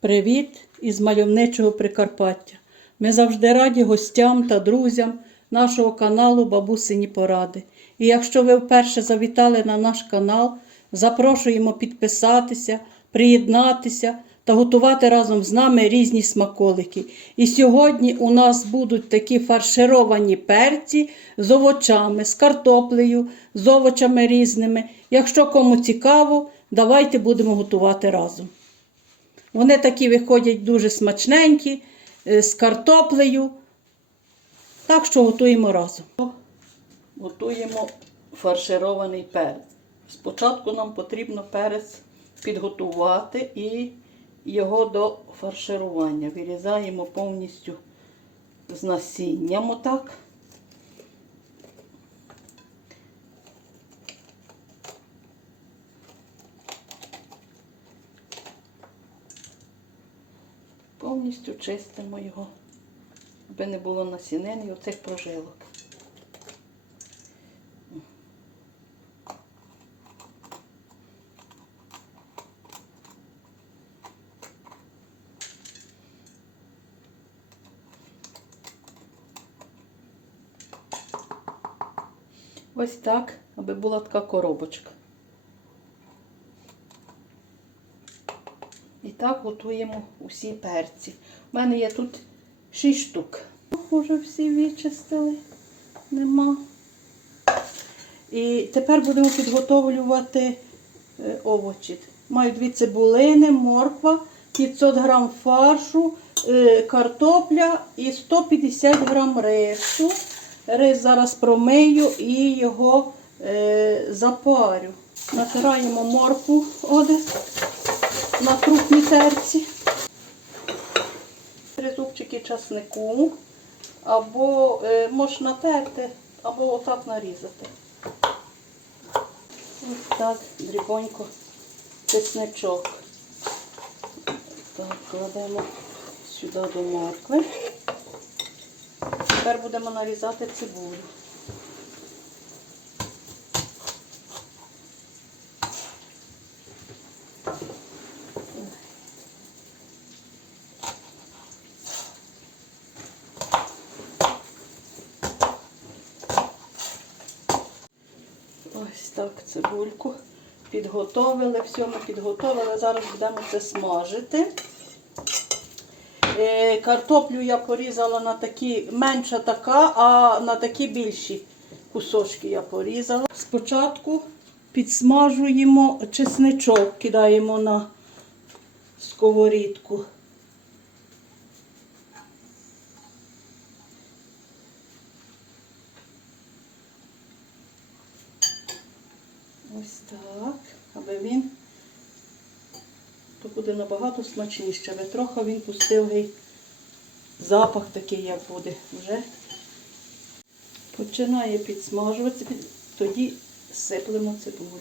Привіт із мальовничого Прикарпаття. Ми завжди раді гостям та друзям нашого каналу Бабусині Поради. І якщо ви вперше завітали на наш канал, запрошуємо підписатися, приєднатися та готувати разом з нами різні смаколики. І сьогодні у нас будуть такі фаршировані перці з овочами, з картоплею, з овочами різними. Якщо кому цікаво, давайте будемо готувати разом. Вони такі виходять дуже смачненькі, е, з картоплею. Так що готуємо разом. Готуємо фарширований перець. Спочатку нам потрібно перець підготувати і його до фарширування. Вирізаємо повністю з насінням отак. Повністю чистимо його, аби не було насінин і оцих прожилок. Ось так, аби була така коробочка. Так готуємо усі перці. У мене є тут 6 штук. Уже всі вичистили, нема. І тепер будемо підготовлювати е, овочі. Маю дві цибулини, морква, 500 грам фаршу, е, картопля і 150 грам рису. Рис зараз промию і його е, запарю. Натираємо моркву один на крупній терці. Три зубчики часнику, або е, можна натерти, або отак нарізати. Ось так, дрібонько чесничок. Так, кладемо сюди до моркви. Тепер будемо нарізати цибулю. Ось так цибульку підготовили, все ми підготовили. Зараз будемо це смажити. Е, Картоплю я порізала на такі, менша така, а на такі більші кусочки я порізала. Спочатку підсмажуємо чесничок, кидаємо на сковорідку. Ось так, аби він то буде набагато смачніше. аби трохи він пустив гей запах такий, як буде вже. Починає підсмажуватися, під- тоді сиплемо цибулю.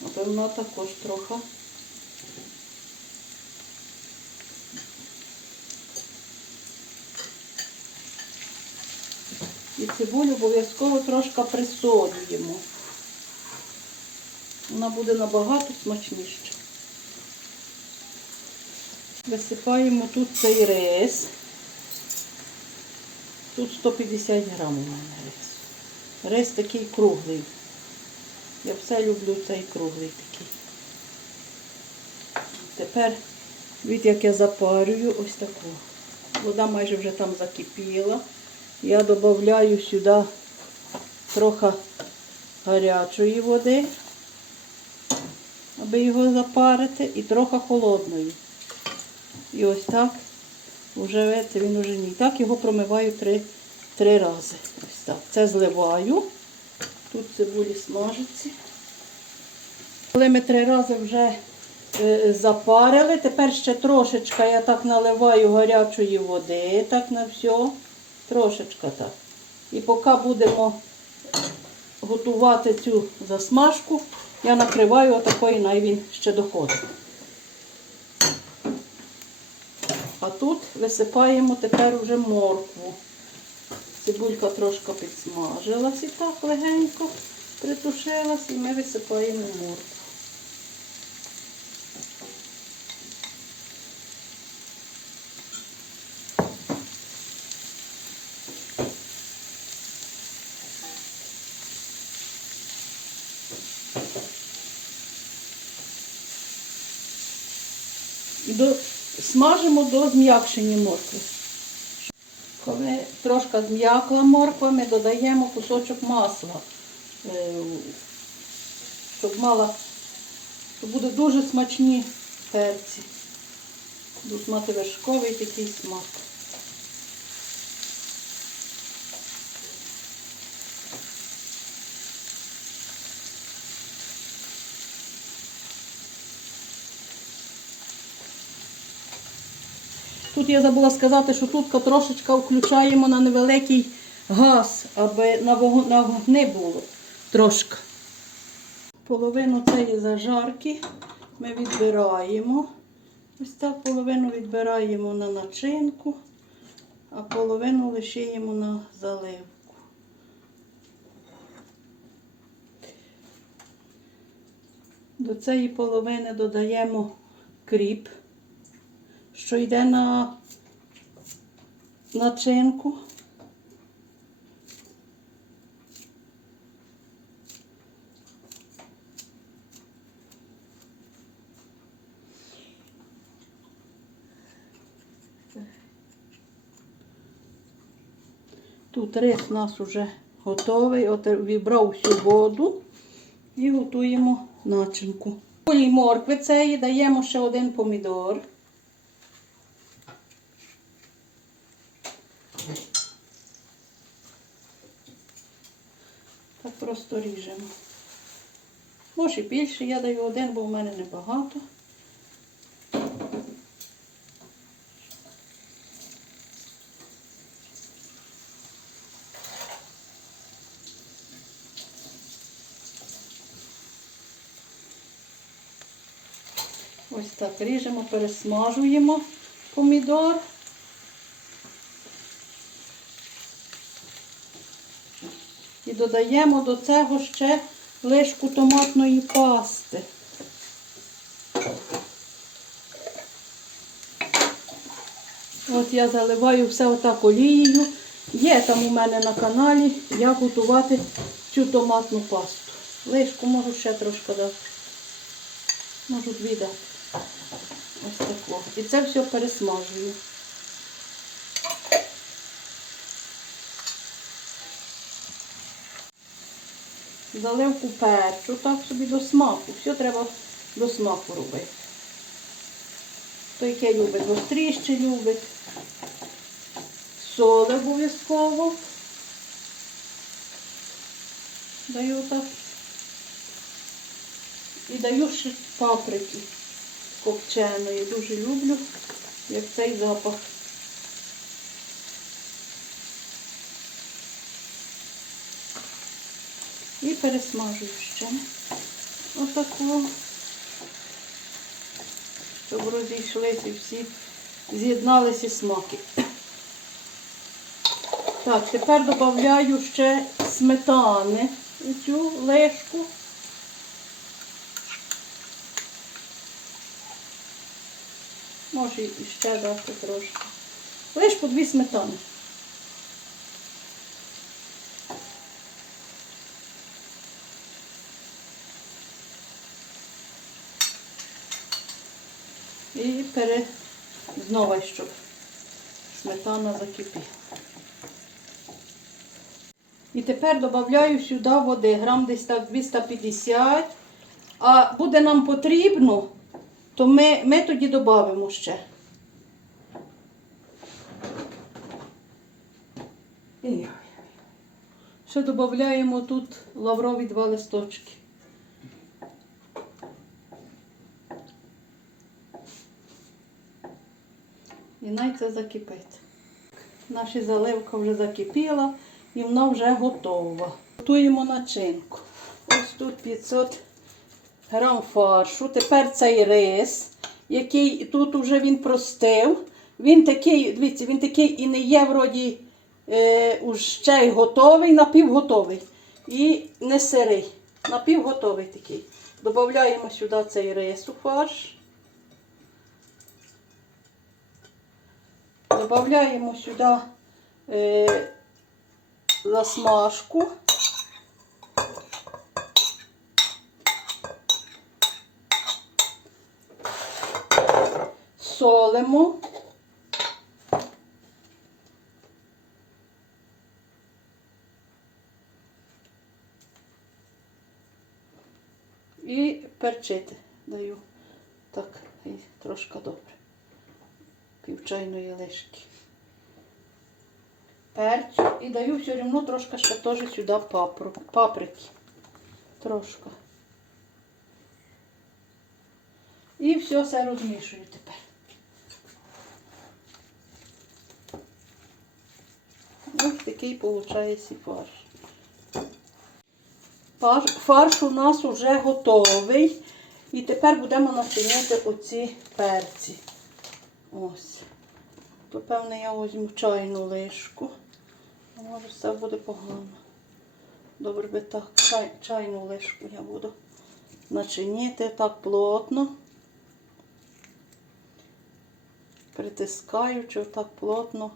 Напевно, також трохи. І цибулю обов'язково трошки присолюємо. Вона буде набагато смачніша. Висипаємо тут цей рис. Тут 150 грам у мене рис. Рис такий круглий. Я все люблю цей круглий такий. Тепер, від як я запарюю, ось таку. Вода майже вже там закипіла. Я додаю сюди трохи гарячої води, аби його запарити, і трохи холодної. І ось так, вже він уже ні. Так його промиваю три, три рази. Ось так. Це зливаю. Тут цибулі смажиться. Коли ми три рази вже е, запарили, тепер ще трошечка я так наливаю гарячої води, так на все. Трошечка так. І поки будемо готувати цю засмажку, я накриваю отакої, най він ще доходить. А тут висипаємо тепер уже моркву. Цибулька трошки підсмажилась і так легенько притушилась, і ми висипаємо моркву. До, смажимо до зм'якшення моркви. Коли трошки зм'якла морква, ми додаємо кусочок масла, е, щоб мала, то буде дуже смачні перці. Будуть мати вершковий такий смак. Я забула сказати, що тут трошечки включаємо на невеликий газ, аби на вогни було трошки. Половину цієї зажарки ми відбираємо. Ось так половину відбираємо на начинку, а половину лишаємо на заливку. До цієї половини додаємо кріп, що йде на начинку. Тут рис у нас вже готовий, от вібрав всю воду і готуємо начинку. Полій моркви цієї даємо ще один помідор. Так просто ріжемо. Може і більше, я даю один, бо в мене небагато. Ось так ріжемо, пересмажуємо помідор. Додаємо до цього ще лишку томатної пасти. От я заливаю все отак олією. Є там у мене на каналі, як готувати цю томатну пасту. Лишку можу ще трошки дати. Можу дві дати. Ось тако. І це все пересмажую. Заливку перчу, так собі до смаку. Все треба до смаку робити. Той, яке любить, гостріще любить. Соль обов'язково. Даю так. І даю ще паприки копченої. Дуже люблю, як цей запах. І пересмажую ще. Отаку. Щоб розійшлися всі, з'єдналися смаки. Так, тепер додаю ще сметани у цю лишку. Може і ще дати трошки. Лиш по дві сметани. І пере... знову, щоб сметана закипіла. І тепер додаю сюди води, грам десь так 250. А буде нам потрібно, то ми, ми тоді додамо ще. І Ще додаємо тут лаврові два листочки. Це закипить. Наша заливка вже закипіла і вона вже готова. Готуємо начинку. Ось тут 500 грам фаршу. Тепер цей рис, який тут вже він простив. Він такий, дивіться, він такий і не є вроді е, ще й готовий, напівготовий. І не сирий. Напівготовий такий. Додаємо сюди цей рис у фарш. Добавляємо сюди е, засмажку. посолимо. І перчити даю. Так, і трошки добре. Пів чайної лишки. Перцю. І даю все одно трошки ще теж сюди папру, паприки. Трошки. І все це розмішую тепер. Ось такий виходить фарш. Фарш, фарш у нас вже готовий. І тепер будемо начиняти оці перці. Ось. То, певне, я візьму чайну лишку. А може все буде погано. Добре би так, чай, чайну лишку я буду начинити так плотно. Притискаючи так плотно.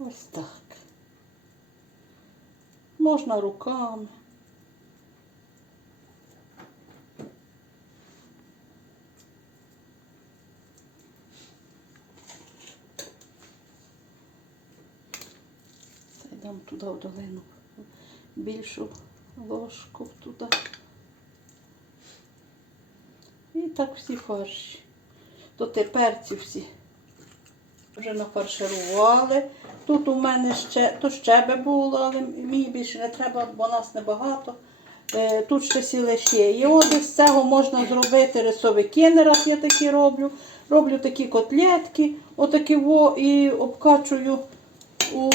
Ось так. Можна руками. Та туди в долину більшу ложку туди. І так всі фарші. То тепер ці всі вже нафарширували. Тут у мене ще то щебе було, але мені більше не треба, бо нас небагато. Е, Тут ще сіле ще є. От з цього можна зробити рисовики, не раз я такі роблю. Роблю такі котлетки, отакі во, і обкачую у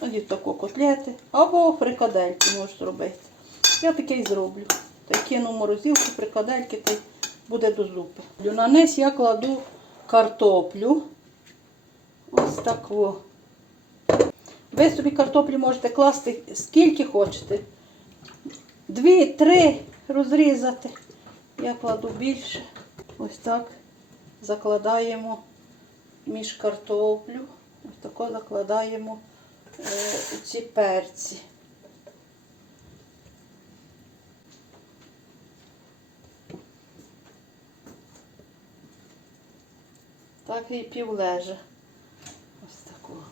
ось тако котлети. Або фрикадельки можу зробити. Я таке і зроблю. Та кину морозилку, фрикадельки, та буде до зупи. На низ я кладу картоплю. Ось так во. Ви собі картоплі можете класти скільки хочете. Дві, три розрізати. Я кладу більше. Ось так закладаємо між картоплю. Ось тако закладаємо е, ці перці. Так і півлежа. Ось такого.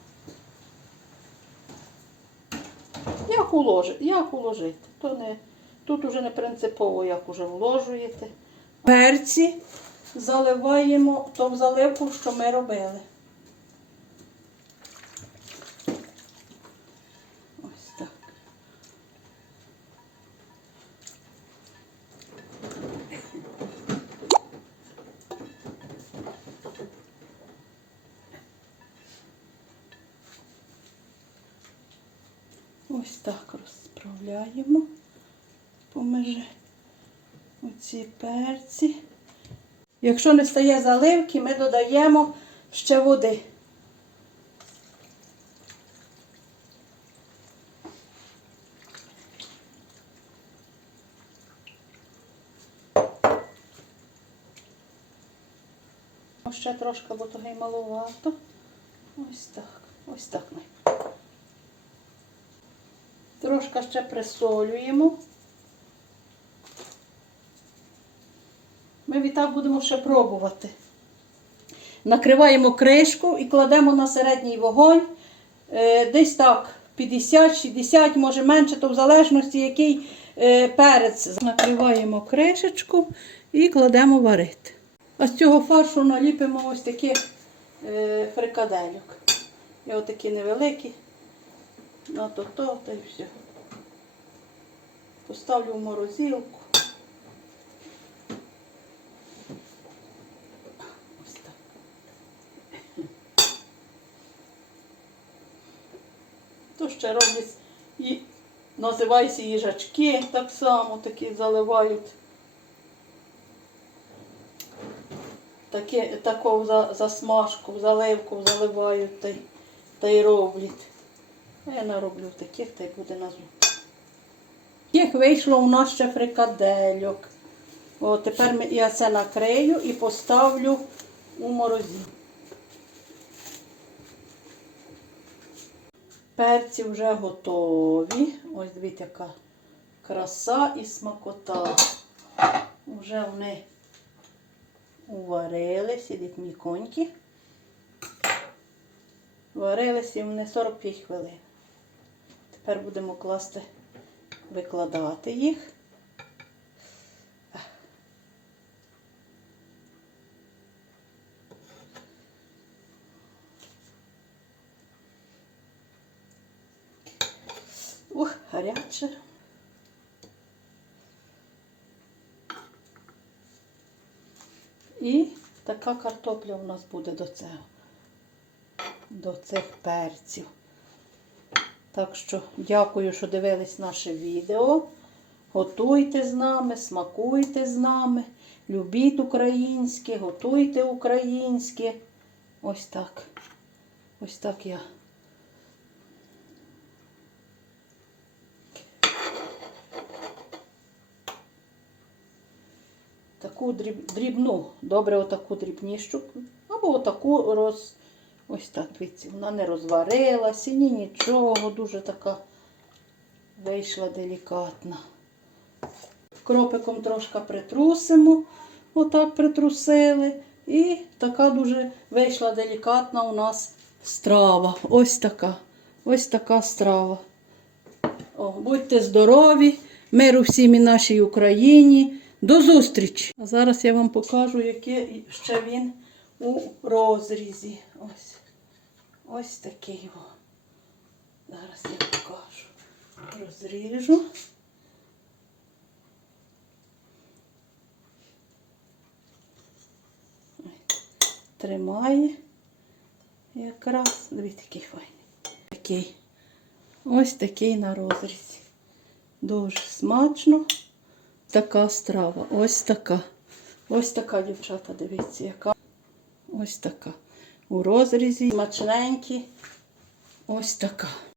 Як уложити? Як уложити? То не, тут уже не принципово, як уже вложуєте. Перці заливаємо в заливку, що ми робили. Ось так. Ось так розправляємо поміж оці перці. Якщо не стає заливки, ми додаємо ще води. Ще трошки, бо того й маловато. Ось так, ось так. Трошки ще присолюємо. Ми відтак будемо ще пробувати. Накриваємо кришку і кладемо на середній вогонь. Е, Десь так 50-60, може менше, то в залежності який е, перець. Накриваємо кришечку і кладемо варити. А з цього фаршу наліпимо ось таких е, фрикадельок. І отакі невеликі. На то то та й все. Поставлю в морозилку. То ще роблять і називаються їжачки, так само такі заливають. Такі, таку за, засмажку, заливку заливають та й, та й роблять. Я нароблю таких, та й буде на зуб. Їх вийшло у нас ще фрикадельок. О, тепер я це накрию і поставлю у морозилку. Перці вже готові. Ось дивіться, яка краса і смакота. Вже вони уварились, ідуть Варились Варилися вони 45 хвилин. Тепер будемо класти, викладати їх. Гаряче. І така картопля у нас буде до цього, до цих перців. Так що дякую, що дивились наше відео. Готуйте з нами, смакуйте з нами, любіть українське, готуйте українське. Ось так. Ось так я. Таку дріб, дрібну, добре отаку дрібнішу, або отаку роз. Ось так, дивіться, вона не розварилася, ні нічого, дуже така вийшла делікатна. Кропиком трошки притрусимо, отак притрусили. І така дуже вийшла делікатна у нас страва. Ось така. Ось така страва. О, будьте здорові, миру всім і нашій Україні. До зустрічі! А зараз я вам покажу, яке ще він у розрізі. Ось. Ось такий. О. Зараз я покажу. Розріжу. Тримає якраз. Дивіться, який файний. Такий. Ось такий на розрізі. Дуже смачно. Така страва. Ось така. Ось така, дівчата, дивіться, яка. Ось така. У розрізі смачненькі. Ось така.